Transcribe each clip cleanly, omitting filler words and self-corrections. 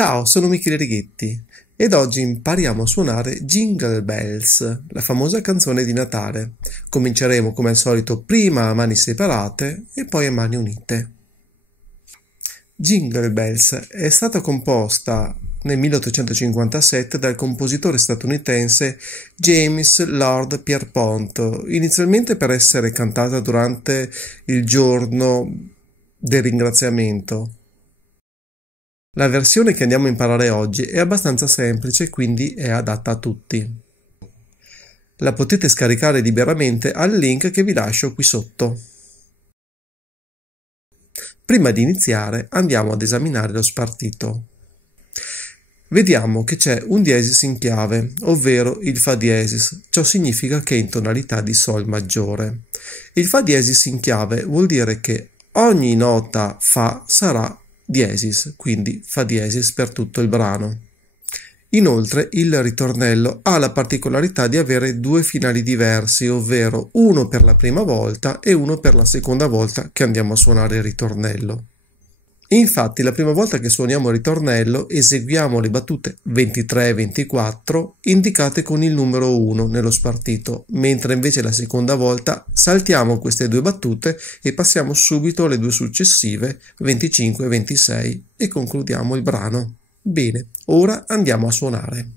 Ciao, sono Michele Righetti ed oggi impariamo a suonare Jingle Bells, la famosa canzone di Natale. Cominceremo come al solito prima a mani separate e poi a mani unite. Jingle Bells è stata composta nel 1857 dal compositore statunitense James Lord Pierpont, inizialmente per essere cantata durante il giorno del ringraziamento. La versione che andiamo a imparare oggi è abbastanza semplice, quindi è adatta a tutti. La potete scaricare liberamente al link che vi lascio qui sotto. Prima di iniziare andiamo ad esaminare lo spartito. Vediamo che c'è un diesis in chiave, ovvero il Fa diesis. Ciò significa che è in tonalità di Sol maggiore. Il Fa diesis in chiave vuol dire che ogni nota Fa sarà diesis, quindi Fa diesis per tutto il brano. Inoltre il ritornello ha la particolarità di avere due finali diversi, ovvero uno per la prima volta e uno per la seconda volta che andiamo a suonare il ritornello. Infatti la prima volta che suoniamo il ritornello eseguiamo le battute 23 e 24 indicate con il numero 1 nello spartito, mentre invece la seconda volta saltiamo queste due battute e passiamo subito alle due successive 25 e 26 e concludiamo il brano. Bene, ora andiamo a suonare.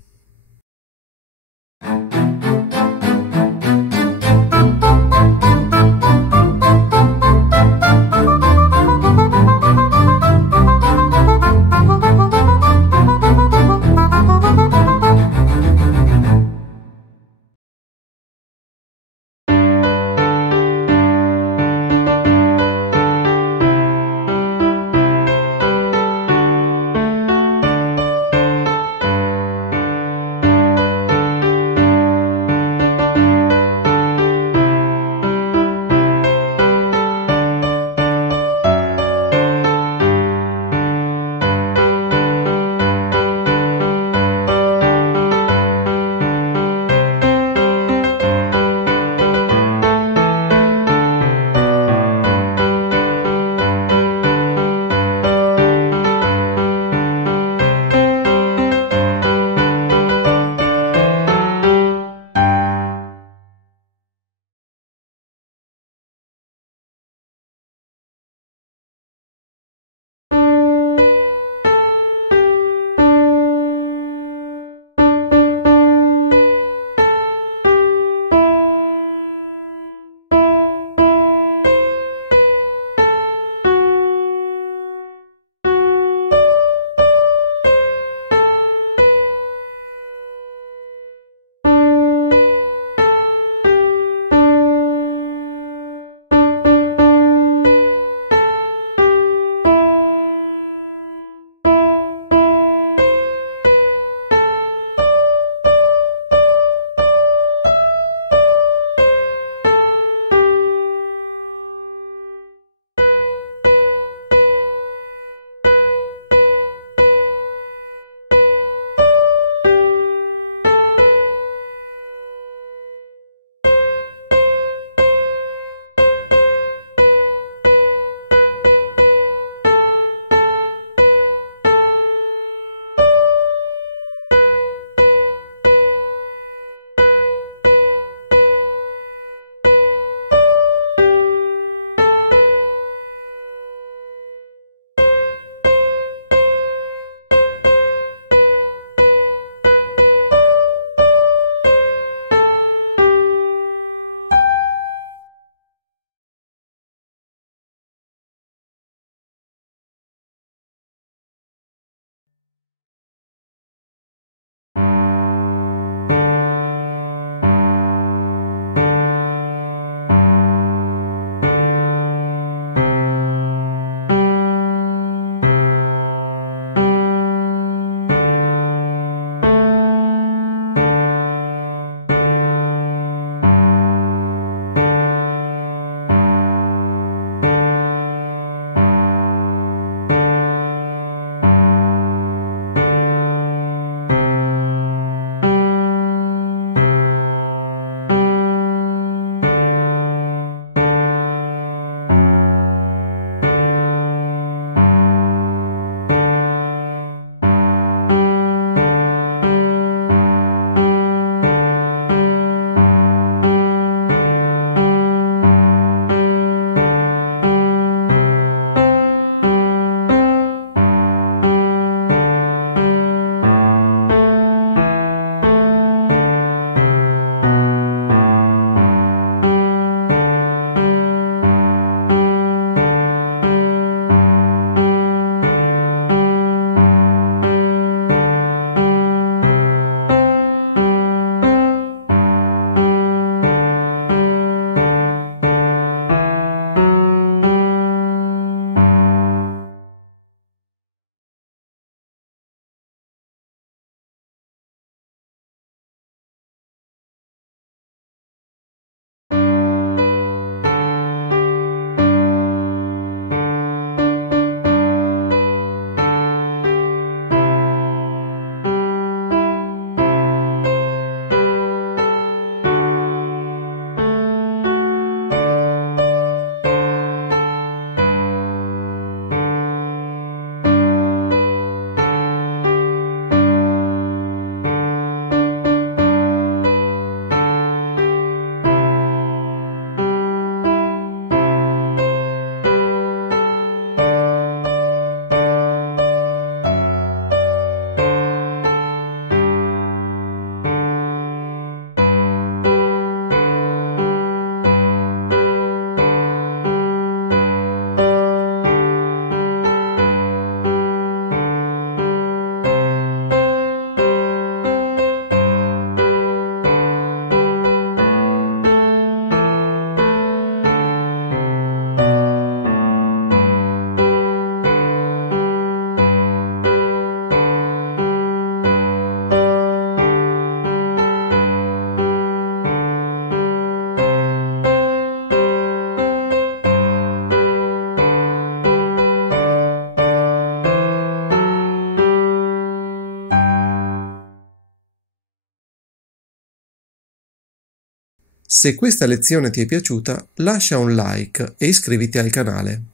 Se questa lezione ti è piaciuta, lascia un like e iscriviti al canale.